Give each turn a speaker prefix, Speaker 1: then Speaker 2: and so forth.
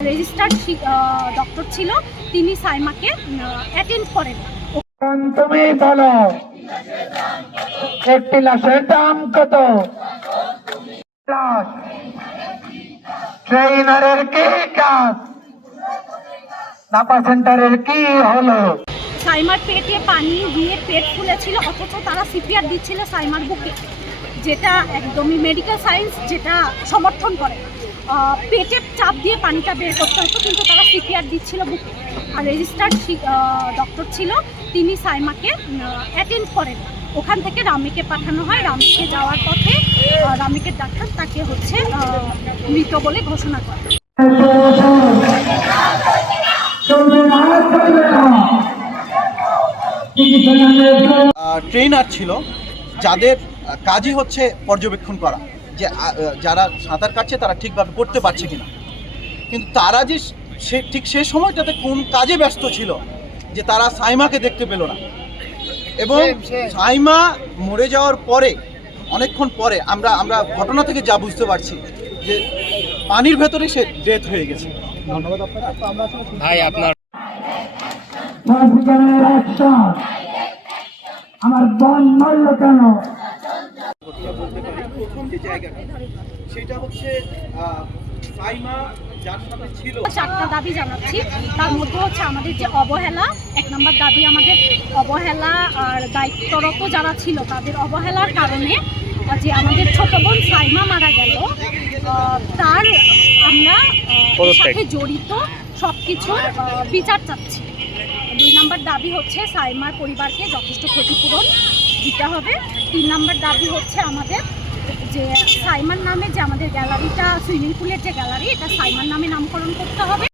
Speaker 1: Registered doctor ছিল তিনি সাইমাকে attend করেন।
Speaker 2: তুমি বলো একটি লাশের দাম কত? লাশ। ট্রেনারের কি কাজ? নাপা সেন্টারের কি হলো?
Speaker 1: সাইমার পেটে পানি দিয়ে পেট ফুলেছিল অথচ তারা সিপিআর দিচ্ছিল সাইমার বুকে। যেটা একদমই মেডিকেল সায়েন্স যেটা সমর্থন করে। আহ, পেটে চাপ দিয়ে পানিটা বের করতে হতো কিন্তু তারা সিপিআর দিচ্ছিল বুকে আর রেজিস্টার্ড ডক্টর ছিল তিনি সাইমাকে অ্যাটেন্ড করেন। ওখান থেকে রামিকে পাঠানো হয়। রামিকে যাওয়ার পথে রামিকের ডাক্তার তাকে হচ্ছে মৃত বলে ঘোষণা করে।
Speaker 2: তুমি না করবে না চিকিৎসা
Speaker 3: ট্রেনার ছিল যাদের কাজই হচ্ছে পর্যবেক্ষণ করা যে যারা সাঁতার কাটছে তারা ঠিকভাবে করতে পারছে কিনা। কিন্তু তারা যে সে ঠিক সেই সময়টাতে কোন কাজে ব্যস্ত ছিল যে তারা সাইমাকে দেখতে পেল না। এবং সাইমা মরে যাওয়ার পরে অনেকক্ষণ পরে আমরা আমরা ঘটনা থেকে যা বুঝতে পারছি যে পানির ভেতরে সে ডেথ হয়ে গেছে।
Speaker 4: ভাই আপনার
Speaker 2: আমার বোন মরল কেন?
Speaker 3: বলতে পারি। প্রথম যে জায়গাটা সেটা হচ্ছে সাইমা যার সাথে ছিল।
Speaker 1: চারটা দাবি জানাচ্ছি। তার মধ্যে হচ্ছে আমাদের যে অবহেলা এক নম্বর দাবি আমাদের অবহেলা আর দায়িত্বরত যারা ছিল তাদের অবহেলার কারণে যে আমাদের ছোট বোন সাইমা মারা গেল তার আমরা। সাথে জড়িত সব কিছুর বিচার চাচ্ছি। দুই নম্বর দাবি হচ্ছে সাইমার পরিবারকে যথেষ্ট ক্ষতিপূরণ দিতে হবে। তিন নম্বর দাবি হচ্ছে আমাদের যে সাইমান নামে যে আমাদের গ্যালারিটা, সুইমিং পুলের যে গ্যালারি, এটা সাইমান নামে নামকরণ করতে হবে।